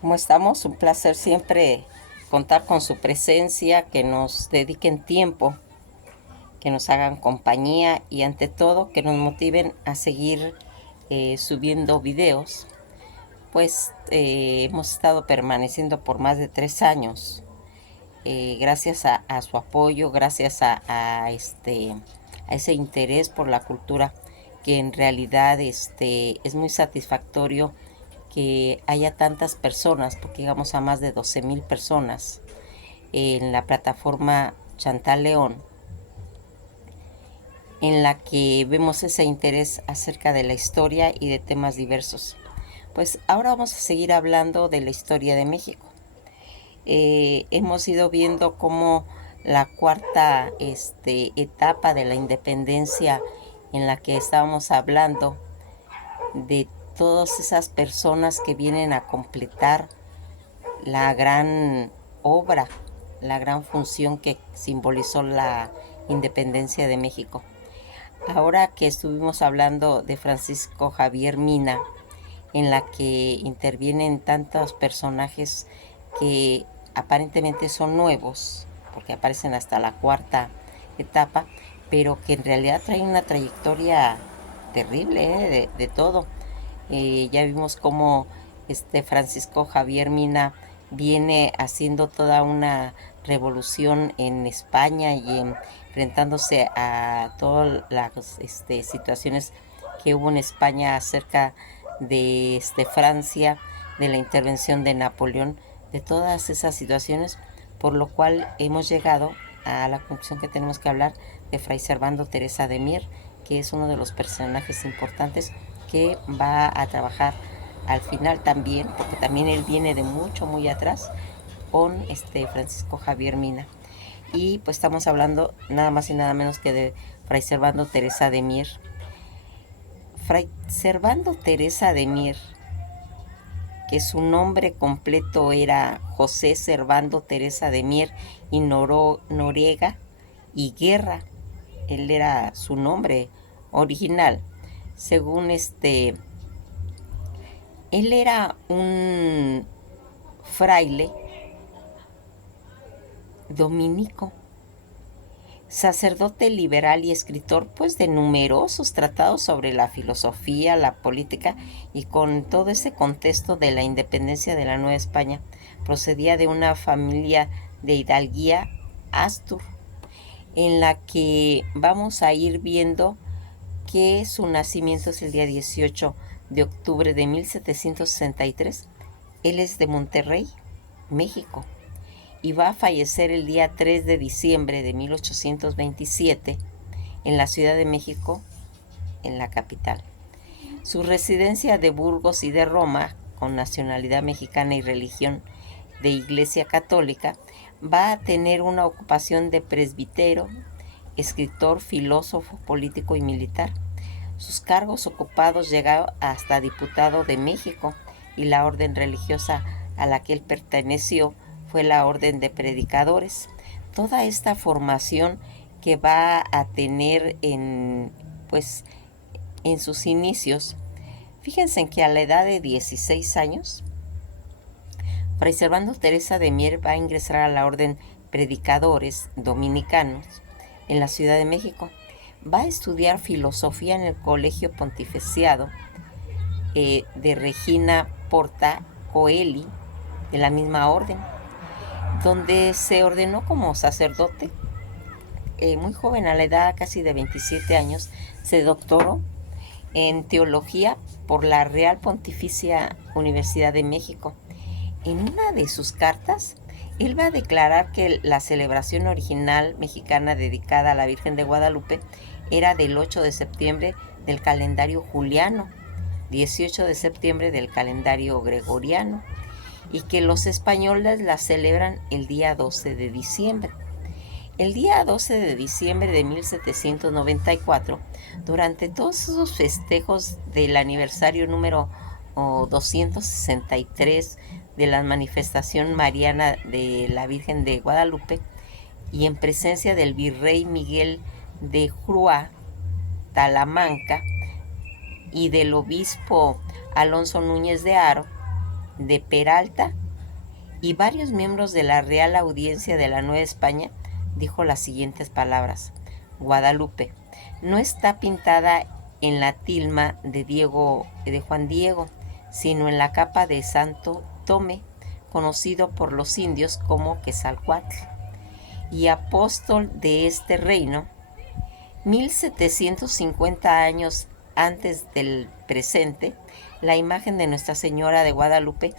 ¿Cómo estamos? Un placer siempre contar con su presencia, que nos dediquen tiempo, que nos hagan compañía y ante todo que nos motiven a seguir subiendo videos. Pues hemos estado permaneciendo por más de 3 años, gracias a su apoyo, gracias a ese interés por la cultura, que en realidad es muy satisfactorio que haya tantas personas, porque llegamos a más de 12,000 personas en la plataforma Chantal León, en la que vemos ese interés acerca de la historia y de temas diversos. Pues ahora vamos a seguir hablando de la historia de México. Hemos ido viendo cómo la cuarta etapa de la independencia, en la que estábamos hablando de todas esas personas que vienen a completar la gran obra, la gran función que simbolizó la independencia de México. Ahora que estuvimos hablando de Francisco Javier Mina, en la que intervienen tantos personajes que aparentemente son nuevos, porque aparecen hasta la cuarta etapa, pero que en realidad traen una trayectoria terrible, de todo. Ya vimos cómo Francisco Javier Mina viene haciendo toda una revolución en España y enfrentándose a todas las situaciones que hubo en España acerca de Francia, de la intervención de Napoleón, de todas esas situaciones, por lo cual hemos llegado a la conclusión que tenemos que hablar de Fray Servando Teresa de Mier, que es uno de los personajes importantes que va a trabajar al final también, porque también él viene de mucho, muy atrás, con Francisco Javier Mina. Y pues estamos hablando nada más y nada menos que de Fray Servando Teresa de Mier. Fray Servando Teresa de Mier, que su nombre completo era José Servando Teresa de Mier y Noriega y Guerra. Él era su nombre original. Según él era un fraile dominico, sacerdote liberal y escritor pues de numerosos tratados sobre la filosofía, la política, y con todo ese contexto de la independencia de la Nueva España. Procedía de una familia de hidalguía Astur, en la que vamos a ir viendo que su nacimiento es el día 18 de octubre de 1763. Él es de Monterrey, México, y va a fallecer el día 3 de diciembre de 1827 en la Ciudad de México, en la capital. Su residencia de Burgos y de Roma, con nacionalidad mexicana y religión de Iglesia Católica, va a tener una ocupación de presbítero, escritor, filósofo, político y militar. Sus cargos ocupados llegaron hasta diputado de México, y la orden religiosa a la que él perteneció fue la Orden de Predicadores. Toda esta formación que va a tener pues, en sus inicios, fíjense en que a la edad de 16 años, Fray Servando Teresa de Mier va a ingresar a la Orden Predicadores Dominicanos en la Ciudad de México. Va a estudiar filosofía en el Colegio Pontificiado de Regina Porta Coeli, de la misma orden, donde se ordenó como sacerdote. Muy joven, a la edad casi de 27 años, se doctoró en teología por la Real Pontificia Universidad de México. En una de sus cartas, él va a declarar que la celebración original mexicana dedicada a la Virgen de Guadalupe era del 8 de septiembre del calendario juliano, 18 de septiembre del calendario gregoriano, y que los españoles la celebran el día 12 de diciembre. El día 12 de diciembre de 1794, durante todos esos festejos del aniversario número 263 de la manifestación mariana de la Virgen de Guadalupe, y en presencia del virrey Miguel de Grúa, Talamanca, y del obispo Alonso Núñez de Haro, de Peralta y varios miembros de la Real Audiencia de la Nueva España, dijo las siguientes palabras: Guadalupe no está pintada en la tilma de Juan Diego, sino en la capa de Santo Tome, conocido por los indios como Quetzalcoatl, y apóstol de este reino. 1750 años antes del presente, la imagen de Nuestra Señora de Guadalupe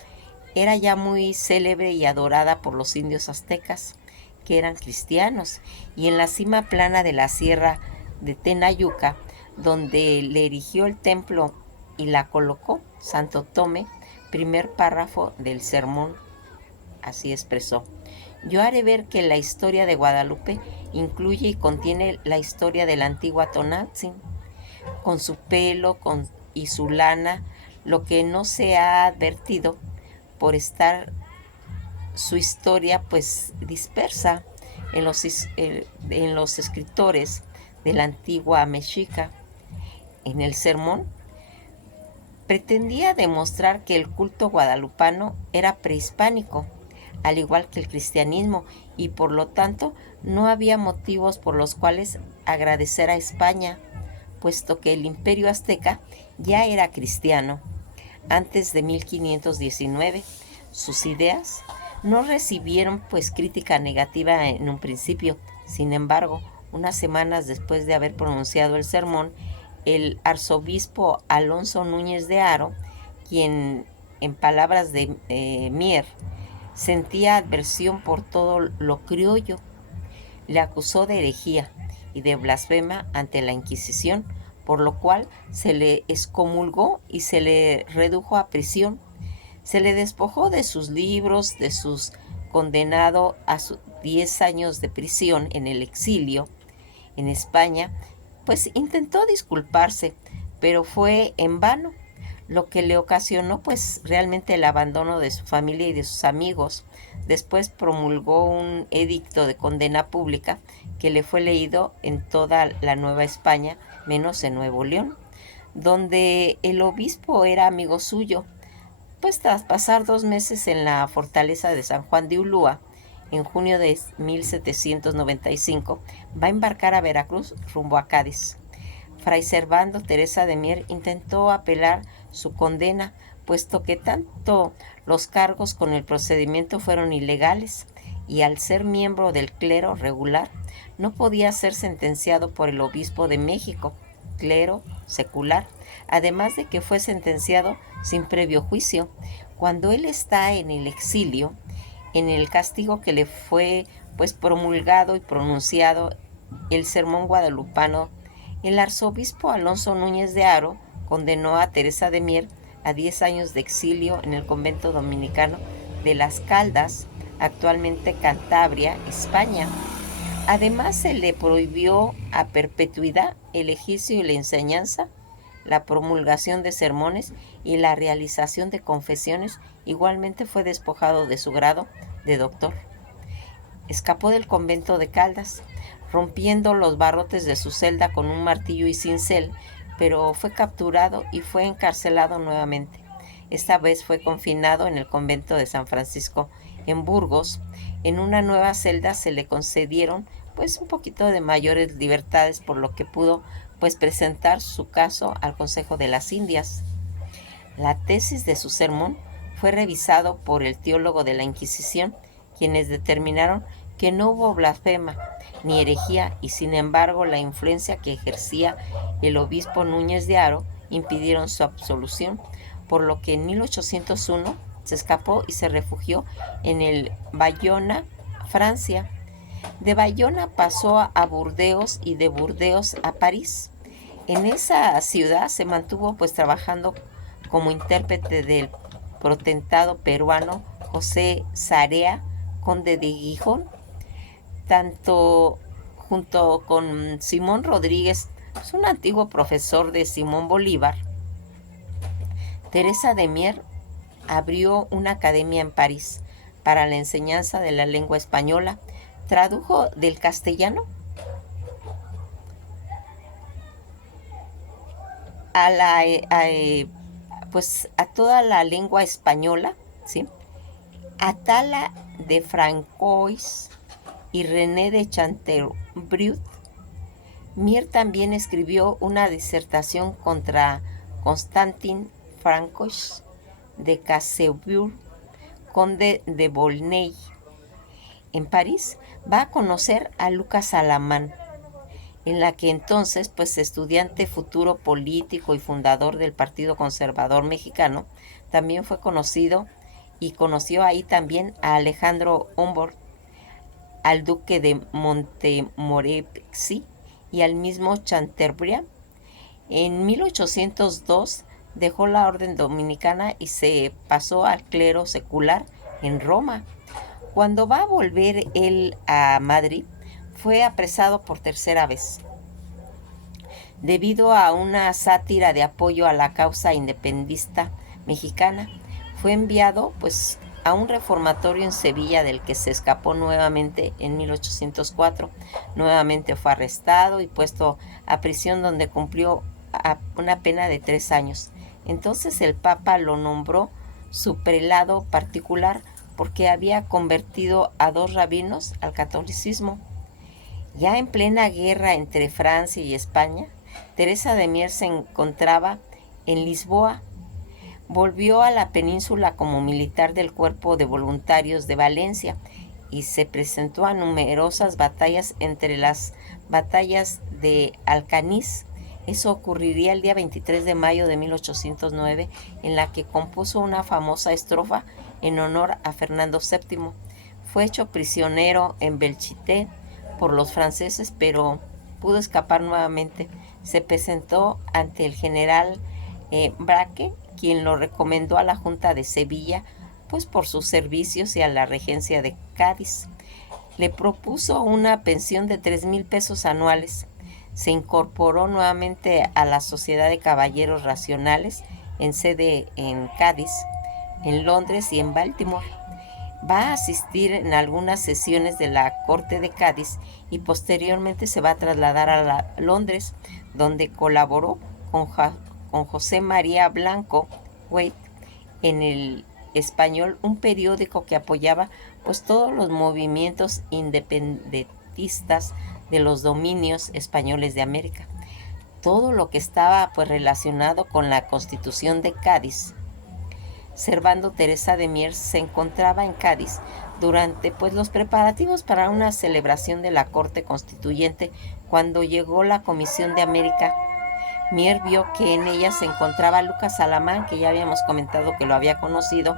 era ya muy célebre y adorada por los indios aztecas, que eran cristianos, y en la cima plana de la sierra de Tenayuca, donde le erigió el templo y la colocó, Santo Tome, primer párrafo del sermón, así expresó: yo haré ver que la historia de Guadalupe incluye y contiene la historia de la antigua Tonantzin, con su pelo y su lana, lo que no se ha advertido por estar su historia pues dispersa en los escritores de la antigua mexica. En el sermón pretendía demostrar que el culto guadalupano era prehispánico, al igual que el cristianismo, y por lo tanto no había motivos por los cuales agradecer a España, puesto que el imperio azteca ya era cristiano. Antes de 1519, sus ideas no recibieron pues crítica negativa en un principio. Sin embargo, unas semanas después de haber pronunciado el sermón, el arzobispo Alonso Núñez de Haro, quien en palabras de Mier sentía aversión por todo lo criollo, le acusó de herejía y de blasfema ante la Inquisición, por lo cual se le excomulgó y se le redujo a prisión. Se le despojó de sus libros, de sus condenado a 10 años de prisión en el exilio en España. Pues intentó disculparse, pero fue en vano, lo que le ocasionó pues realmente el abandono de su familia y de sus amigos. Después promulgó un edicto de condena pública que le fue leído en toda la Nueva España, menos en Nuevo León, donde el obispo era amigo suyo. Pues tras pasar 2 meses en la fortaleza de San Juan de Ulúa, en junio de 1795, va a embarcar a Veracruz rumbo a Cádiz. Fray Servando Teresa de Mier intentó apelar su condena, puesto que tanto los cargos con el procedimiento fueron ilegales, y al ser miembro del clero regular, no podía ser sentenciado por el obispo de México, clero secular, además de que fue sentenciado sin previo juicio. Cuando él está en el exilio, en el castigo que le fue pues promulgado y pronunciado el sermón guadalupano, el arzobispo Alonso Núñez de Haro condenó a Teresa de Mier a 10 años de exilio en el convento dominicano de Las Caldas, actualmente Cantabria, España. Además, se le prohibió a perpetuidad el ejercicio y la enseñanza, la promulgación de sermones y la realización de confesiones. Igualmente fue despojado de su grado de doctor. Escapó del convento de Caldas, rompiendo los barrotes de su celda con un martillo y cincel, pero fue capturado y fue encarcelado nuevamente. Esta vez fue confinado en el convento de San Francisco en Burgos. En una nueva celda se le concedieron pues un poquito de mayores libertades, por lo que pudo pues presentar su caso al Consejo de las Indias. La tesis de su sermón fue revisado por el teólogo de la Inquisición, quienes determinaron que no hubo blasfema ni herejía, y sin embargo la influencia que ejercía el obispo Núñez de Haro impidieron su absolución, por lo que en 1801 se escapó y se refugió en el Bayona, Francia. De Bayona pasó a Burdeos y de Burdeos a París. En esa ciudad se mantuvo pues trabajando como intérprete del potentado peruano José Sarea, conde de Gijón, tanto junto con Simón Rodríguez, es un antiguo profesor de Simón Bolívar. Teresa de Mier abrió una academia en París para la enseñanza de la lengua española, tradujo del castellano a toda la lengua española ¿sí? Atala de Francois y René de Chantebrüt. Mier también escribió una disertación contra Constantin Francois de Casseveur, conde de Volney. En París va a conocer a Lucas Alamán, en la que entonces, pues estudiante futuro político y fundador del Partido Conservador Mexicano, también fue conocido y conoció ahí también a Alejandro Humboldt, al duque de Montmorency y al mismo Chantebriand. En 1802 dejó la orden dominicana y se pasó al clero secular en Roma. Cuando va a volver él a Madrid, fue apresado por tercera vez, debido a una sátira de apoyo a la causa independentista mexicana. Fue enviado pues a un reformatorio en Sevilla, del que se escapó nuevamente en 1804. Nuevamente fue arrestado y puesto a prisión, donde cumplió una pena de 3 años. Entonces el Papa lo nombró su prelado particular, porque había convertido a 2 rabinos al catolicismo. Ya en plena guerra entre Francia y España, Teresa de Mier se encontraba en Lisboa. Volvió a la península como militar del Cuerpo de Voluntarios de Valencia y se presentó a numerosas batallas, entre las batallas de Alcañiz. Eso ocurriría el día 23 de mayo de 1809, en la que compuso una famosa estrofa en honor a Fernando VII. Fue hecho prisionero en Belchite por los franceses, pero pudo escapar nuevamente. Se presentó ante el general Braque, quien lo recomendó a la Junta de Sevilla, pues por sus servicios, y a la regencia de Cádiz. Le propuso una pensión de 3,000 pesos anuales. Se incorporó nuevamente a la Sociedad de Caballeros Racionales, en sede en Cádiz, en Londres y en Baltimore. Va a asistir en algunas sesiones de la Corte de Cádiz y posteriormente se va a trasladar a Londres, donde colaboró con José María Blanco Waite en El Español, un periódico que apoyaba pues todos los movimientos independentistas de los dominios españoles de América. Todo lo que estaba pues relacionado con la Constitución de Cádiz. Servando Teresa de Mier se encontraba en Cádiz durante pues los preparativos para una celebración de la Corte Constituyente. Cuando llegó la Comisión de América, Mier vio que en ella se encontraba Lucas Alamán, que ya habíamos comentado que lo había conocido,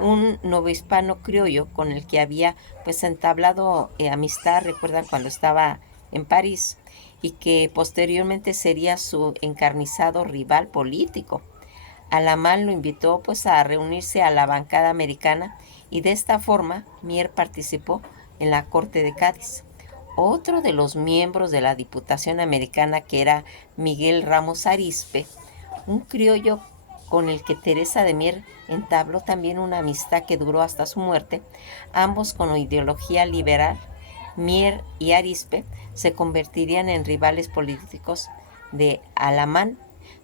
un novohispano criollo con el que había pues entablado amistad, recuerdan, cuando estaba en París, y que posteriormente sería su encarnizado rival político. Alamán lo invitó pues a reunirse a la bancada americana, y de esta forma Mier participó en la Corte de Cádiz. Otro de los miembros de la Diputación Americana, que era Miguel Ramos Arizpe, un criollo con el que Teresa de Mier entabló también una amistad que duró hasta su muerte, ambos con ideología liberal. Mier y Arizpe se convertirían en rivales políticos de Alamán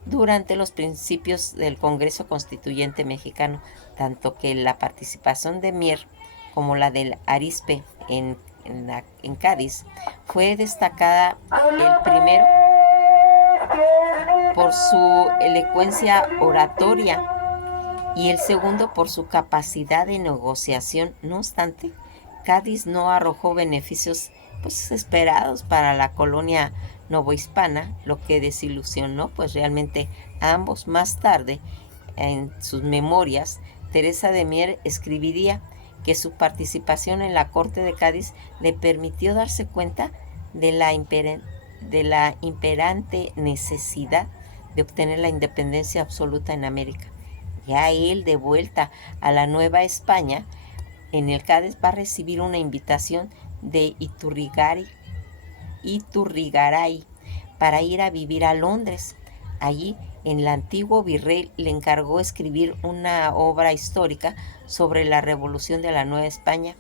durante los principios del Congreso Constituyente Mexicano, tanto que la participación de Mier como la del Arizpe en Cádiz fue destacada, el primero por su elocuencia oratoria y el segundo por su capacidad de negociación. No obstante, Cádiz no arrojó beneficios pues esperados para la colonia novohispana, lo que desilusionó pues realmente a ambos. Más tarde, en sus memorias, Teresa de Mier escribiría que su participación en la Corte de Cádiz le permitió darse cuenta de la imperante necesidad de obtener la independencia absoluta en América. Ya él, de vuelta a la Nueva España, en el Cádiz va a recibir una invitación de Iturrigaray para ir a vivir a Londres. Allí, el antiguo virrey le encargó escribir una obra histórica sobre la revolución de la Nueva España.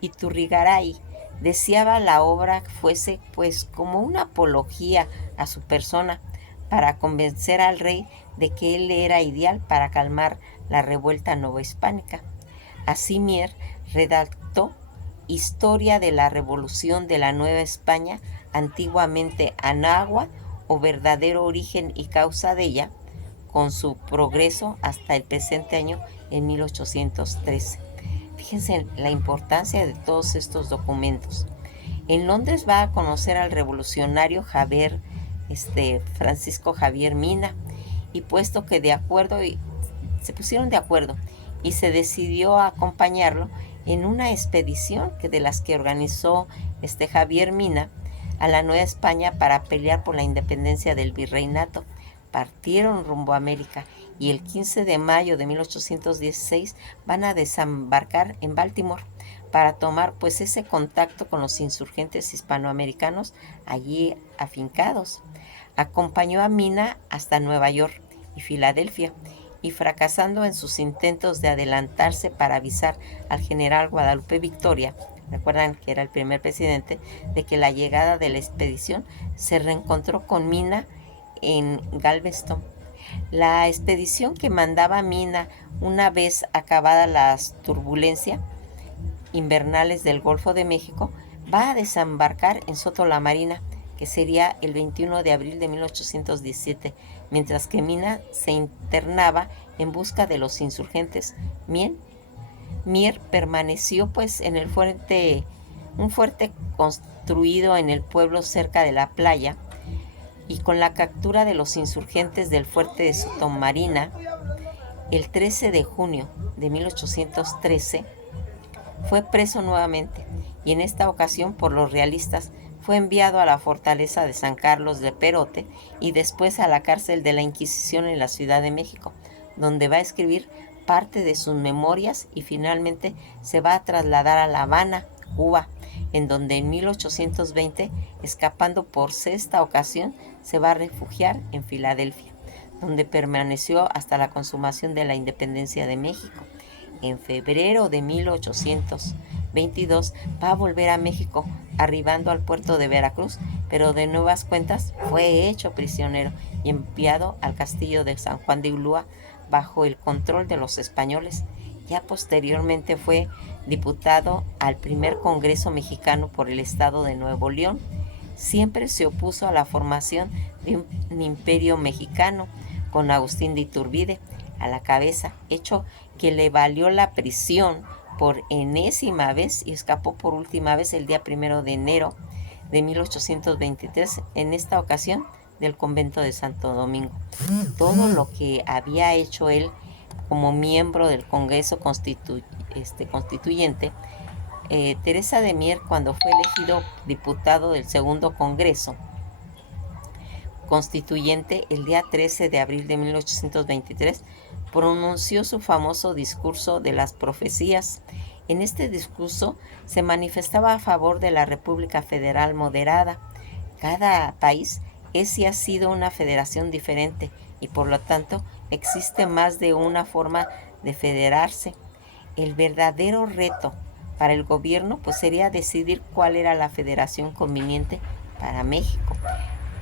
Iturrigaray deseaba la obra fuese pues como una apología a su persona, para convencer al rey de que él era ideal para calmar la revuelta novohispánica. Así Mier redactó Historia de la Revolución de la Nueva España, antiguamente Anáhuac, o verdadero origen y causa de ella, con su progreso hasta el presente año en 1813. Fíjense la importancia de todos estos documentos. En Londres va a conocer al revolucionario Francisco Javier Mina, y puesto que se pusieron de acuerdo y se decidió a acompañarlo en una expedición de las que organizó Javier Mina a la Nueva España para pelear por la independencia del virreinato. Partieron rumbo a América y el 15 de mayo de 1816 van a desembarcar en Baltimore para tomar pues ese contacto con los insurgentes hispanoamericanos allí afincados. Acompañó a Mina hasta Nueva York y Filadelfia, y fracasando en sus intentos de adelantarse para avisar al general Guadalupe Victoria, recuerdan que era el primer presidente, de que la llegada de la expedición, se reencontró con Mina en Galveston. La expedición que mandaba Mina una vez acabada las turbulencias invernales del Golfo de México, va a desembarcar en Soto la Marina, que sería el 21 de abril de 1817, mientras que Mina se internaba en busca de los insurgentes. Mier permaneció pues en un fuerte construido en el pueblo cerca de la playa, y con la captura de los insurgentes del fuerte de Sotomarina, el 13 de junio de 1813, fue preso nuevamente, y en esta ocasión por los realistas fue enviado a la fortaleza de San Carlos de Perote y después a la cárcel de la Inquisición en la Ciudad de México, donde va a escribir parte de sus memorias, y finalmente se va a trasladar a La Habana, Cuba, en donde en 1820, escapando por sexta ocasión, se va a refugiar en Filadelfia, donde permaneció hasta la consumación de la independencia de México. En febrero de 1822 va a volver a México, arribando al puerto de Veracruz, pero de nuevas cuentas fue hecho prisionero y enviado al castillo de San Juan de Ulúa bajo el control de los españoles. Ya posteriormente fue diputado al primer Congreso mexicano por el estado de Nuevo León. Siempre se opuso a la formación de un imperio mexicano, con Agustín de Iturbide a la cabeza, hecho que le valió la prisión por enésima vez, y escapó por última vez el día 1 de enero de 1823, en esta ocasión del convento de Santo Domingo. Todo lo que había hecho él como miembro del Congreso Constituyente, Teresa de Mier, cuando fue elegido diputado del segundo Congreso Constituyente el día 13 de abril de 1823, pronunció su famoso discurso de las profecías. En este discurso se manifestaba a favor de la República Federal moderada. Cada país es y ha sido una federación diferente, y por lo tanto existe más de una forma de federarse. El verdadero reto para el gobierno pues sería decidir cuál era la federación conveniente para México.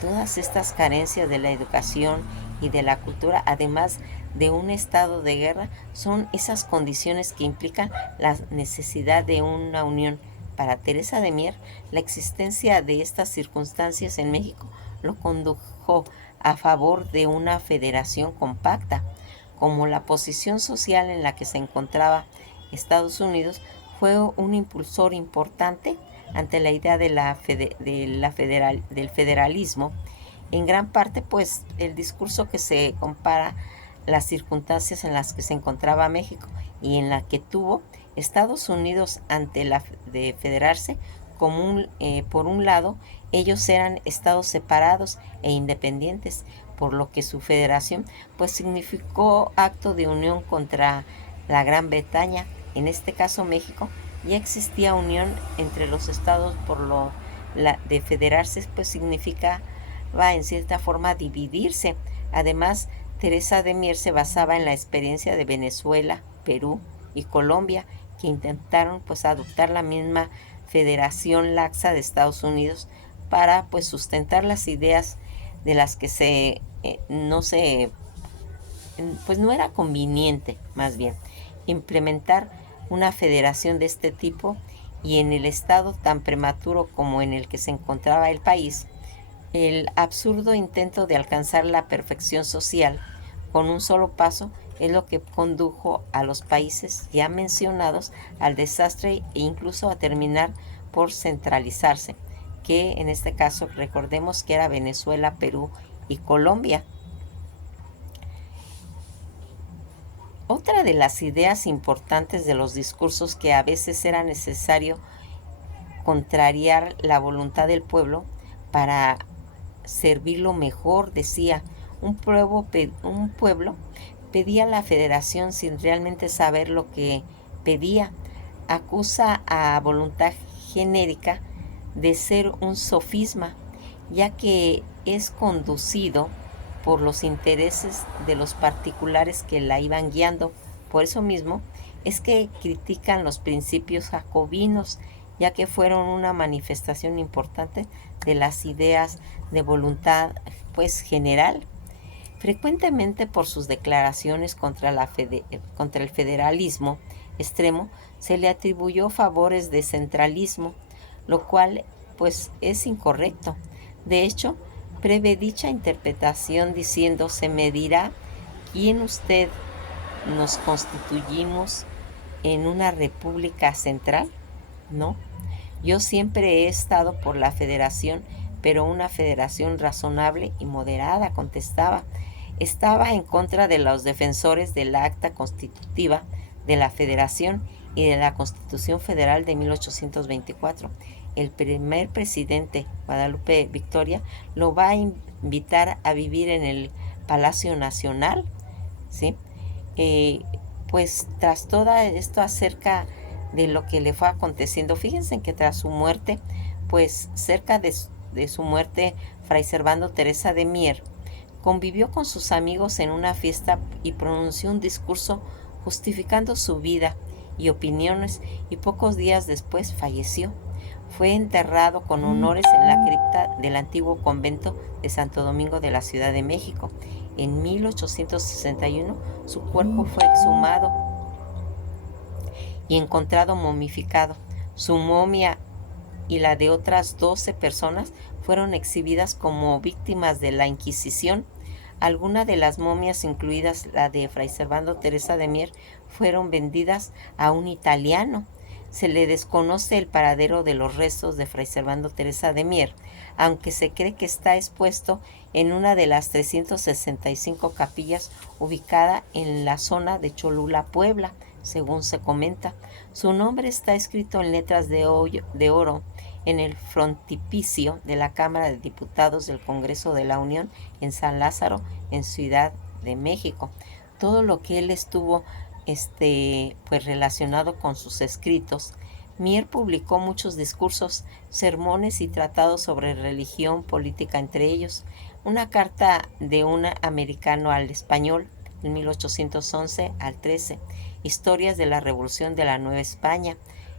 Todas estas carencias de la educación y de la cultura, además de un estado de guerra, son esas condiciones que implican la necesidad de una unión. Para Teresa de Mier, la existencia de estas circunstancias en México lo condujo a favor de una federación compacta. Como la posición social en la que se encontraba Estados Unidos fue un impulsor importante ante la idea del federalismo, en gran parte pues el discurso que se compara las circunstancias en las que se encontraba México y en la que tuvo Estados Unidos ante la de federarse, por un lado, ellos eran estados separados e independientes, por lo que su federación pues significó acto de unión contra la Gran Bretaña. En este caso México, ya existía unión entre los estados, de federarse pues significaba en cierta forma dividirse. Además, Teresa de Mier se basaba en la experiencia de Venezuela, Perú y Colombia, que intentaron pues adoptar la misma federación laxa de Estados Unidos para pues sustentar las ideas de las que no era conveniente, más bien, implementar una federación de este tipo, y en el estado tan prematuro como en el que se encontraba el país, el absurdo intento de alcanzar la perfección social con un solo paso es lo que condujo a los países ya mencionados al desastre e incluso a terminar por centralizarse, que en este caso recordemos que era Venezuela, Perú y Colombia. Otra de las ideas importantes de los discursos que a veces era necesario contrariar la voluntad del pueblo para servirlo mejor, decía, un pueblo pedía la federación sin realmente saber lo que pedía. Acusa a voluntad genérica de ser un sofisma, ya que es conducido por los intereses de los particulares que la iban guiando. Por eso mismo es que critican los principios jacobinos, ya que fueron una manifestación importante de las ideas de voluntad pues general. Frecuentemente por sus declaraciones contra el federalismo extremo se le atribuyó favores de centralismo, lo cual pues es incorrecto. De hecho, prevé dicha interpretación diciendo: se medirá quién usted nos constituimos en una república central. No, yo siempre he estado por la federación, pero una federación razonable y moderada, contestaba. Estaba en contra de los defensores del acta constitutiva de la federación y de la Constitución Federal de 1824. El primer presidente, Guadalupe Victoria, lo va a invitar a vivir en el Palacio Nacional, ¿sí? Pues tras todo esto acerca de lo que le fue aconteciendo, fíjense que tras su muerte, pues cerca de su muerte, Fray Servando Teresa de Mier convivió con sus amigos en una fiesta y pronunció un discurso justificando su vida y opiniones, y pocos días después falleció. Fue enterrado con honores en la cripta del antiguo convento de Santo Domingo de la Ciudad de México. En 1861 su cuerpo fue exhumado y encontrado momificado. Su momia y la de otras 12 personas fueron exhibidas como víctimas de la Inquisición. Algunas de las momias, incluidas la de Fray Servando Teresa de Mier, fueron vendidas a un italiano. Se le desconoce el paradero de los restos de Fray Servando Teresa de Mier, aunque se cree que está expuesto en una de las 365 capillas ubicada en la zona de Cholula, Puebla, según se comenta. Su nombre está escrito en letras de oro en el frontispicio de la Cámara de Diputados del Congreso de la Unión en San Lázaro, en Ciudad de México. Todo lo que él estuvo pues relacionado con sus escritos. Mier publicó muchos discursos, sermones y tratados sobre religión, política, entre ellos. Una carta de un americano al español en 1811 al 13, Historias de la Revolución de la Nueva España,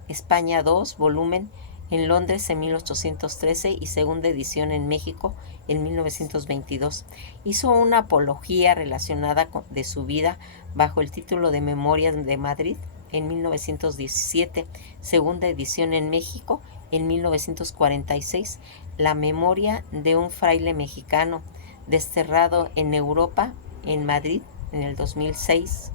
España II, volumen, en Londres en 1813 y segunda edición en México en 1922. Hizo una apología relacionada de su vida bajo el título de Memorias de Madrid en 1917, segunda edición en México en 1946, La memoria de un fraile mexicano desterrado en Europa, en Madrid, en el 2006.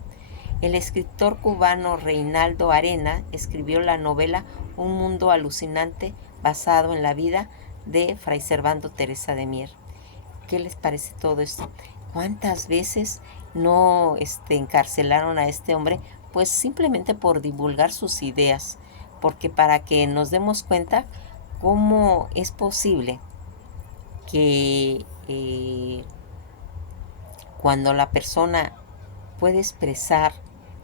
El escritor cubano Reinaldo Arena escribió la novela Un mundo alucinante, basado en la vida de Fray Servando Teresa de Mier. ¿Qué les parece todo esto? ¿Cuántas veces no encarcelaron a este hombre? Pues simplemente por divulgar sus ideas, porque para que nos demos cuenta cómo es posible que cuando la persona puede expresar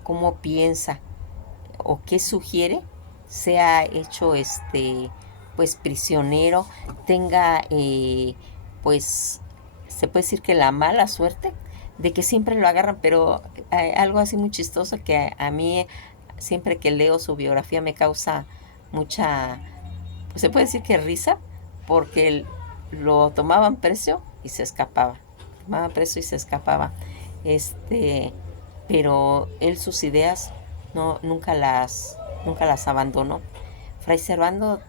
cómo piensa o qué sugiere, sea hecho pues prisionero, tenga pues se puede decir que la mala suerte de que siempre lo agarran. Pero algo así muy chistoso que a mí siempre que leo su biografía me causa mucha, pues se puede decir que risa, porque lo tomaban preso y se escapaba, tomaban preso y se escapaba, pero él sus ideas no, nunca las abandonó. Fray Servando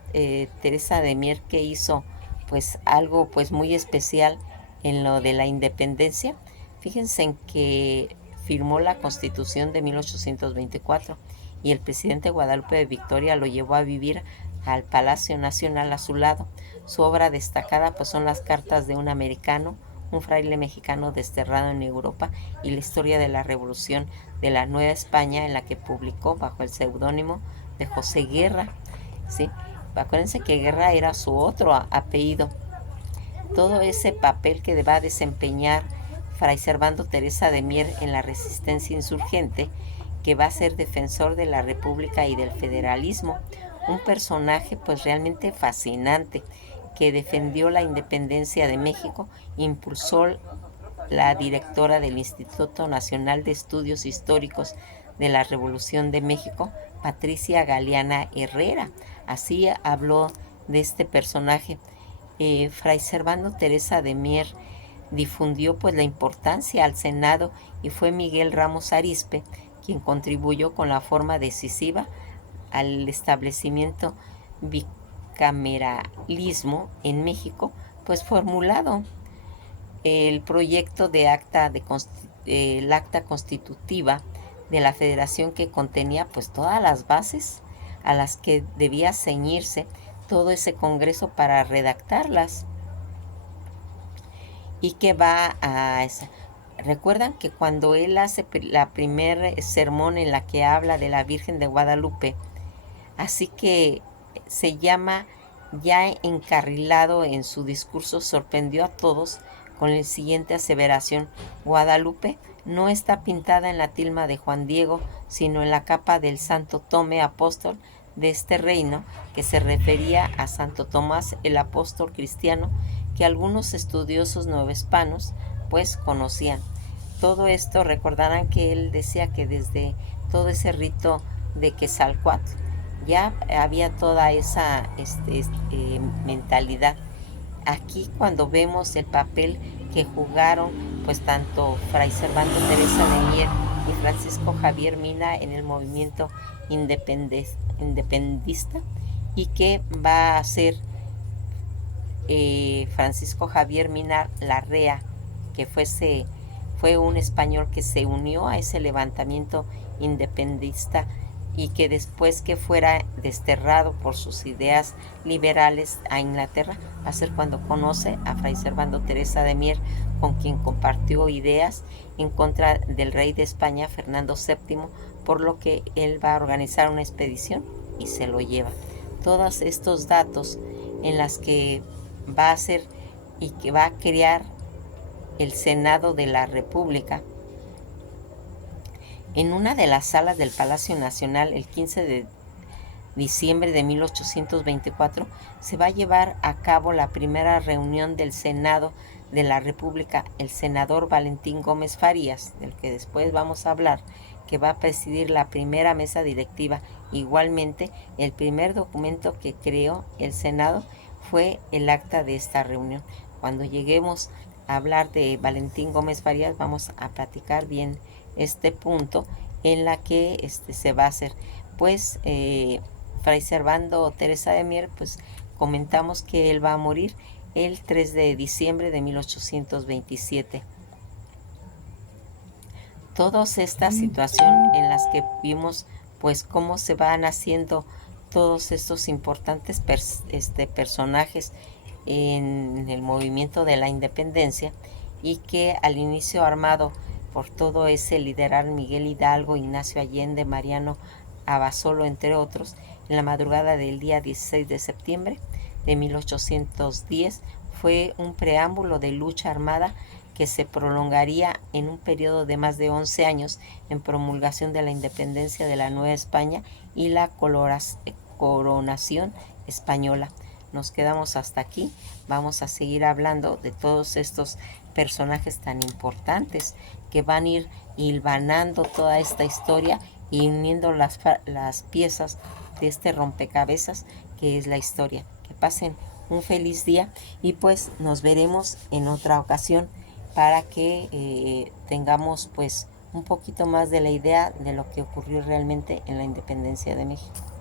Teresa de Mier, que hizo pues algo pues muy especial en lo de la independencia. Fíjense en que firmó la Constitución de 1824 y el presidente Guadalupe de Victoria lo llevó a vivir al Palacio Nacional a su lado. Su obra destacada pues son las cartas de un americano, un fraile mexicano desterrado en Europa, y la historia de la revolución de la Nueva España, en la que publicó bajo el seudónimo de José Guerra. ¿Sí? Acuérdense que Guerra era su otro apellido. Todo ese papel que va a desempeñar Fray Servando Teresa de Mier en la resistencia insurgente, que va a ser defensor de la República y del federalismo, un personaje pues realmente fascinante, que defendió la independencia de México, impulsó la directora del Instituto Nacional de Estudios Históricos de la Revolución de México, Patricia Galeana Herrera. Así habló de este personaje. Fray Servando Teresa de Mier difundió pues la importancia al Senado, y fue Miguel Ramos Arizpe quien contribuyó con la forma decisiva al establecimiento bicameralismo en México, pues formulado el proyecto de el acta constitutiva de la Federación, que contenía pues todas las bases a las que debía ceñirse todo ese Congreso para redactarlas, y que va a... Recuerdan que cuando él hace la primer sermón en la que habla de la Virgen de Guadalupe, así que se llama, ya encarrilado en su discurso, sorprendió a todos con la siguiente aseveración: Guadalupe no está pintada en la tilma de Juan Diego, sino en la capa del Santo Tome, apóstol de este reino, que se refería a Santo Tomás, el apóstol cristiano, que algunos estudiosos nuevohispanos pues conocían. Todo esto, recordarán que él decía que desde todo ese rito de Quetzalcóatl ya había toda esa mentalidad. Aquí, cuando vemos el papel que jugaron pues tanto Fray Servando Teresa de Mier y Francisco Javier Mina en el movimiento independista, y que va a ser Francisco Javier Mina Larrea, que fue un español que se unió a ese levantamiento independentista, y que después que fuera desterrado por sus ideas liberales a Inglaterra, va a ser cuando conoce a Fray Servando Teresa de Mier, con quien compartió ideas en contra del rey de España, Fernando VII, por lo que él va a organizar una expedición y se lo lleva. Todos estos datos en las que va a hacer y que va a crear el Senado de la República. En una de las salas del Palacio Nacional, el 15 de diciembre de 1824, se va a llevar a cabo la primera reunión del Senado de la República. El senador Valentín Gómez Farías, del que después vamos a hablar, que va a presidir la primera mesa directiva. Igualmente, el primer documento que creó el Senado fue el acta de esta reunión. Cuando lleguemos a hablar de Valentín Gómez Farías, vamos a platicar bien este punto en la que se va a hacer. Pues Fray Servando Teresa de Mier, pues comentamos que él va a morir el 3 de diciembre de 1827. Todas esta situación en las que vimos pues cómo se van haciendo todos estos importantes personajes en el movimiento de la independencia, y que al inicio, armado por todo ese liderar Miguel Hidalgo, Ignacio Allende, Mariano Abasolo, entre otros, en la madrugada del día 16 de septiembre de 1810, fue un preámbulo de lucha armada que se prolongaría en un periodo de más de 11 años, en promulgación de la independencia de la Nueva España y la coronación española. Nos quedamos hasta aquí. Vamos a seguir hablando de todos estos personajes tan importantes que van a ir hilvanando toda esta historia y uniendo las piezas de este rompecabezas que es la historia. Que pasen un feliz día, y pues nos veremos en otra ocasión para que tengamos pues un poquito más de la idea de lo que ocurrió realmente en la independencia de México.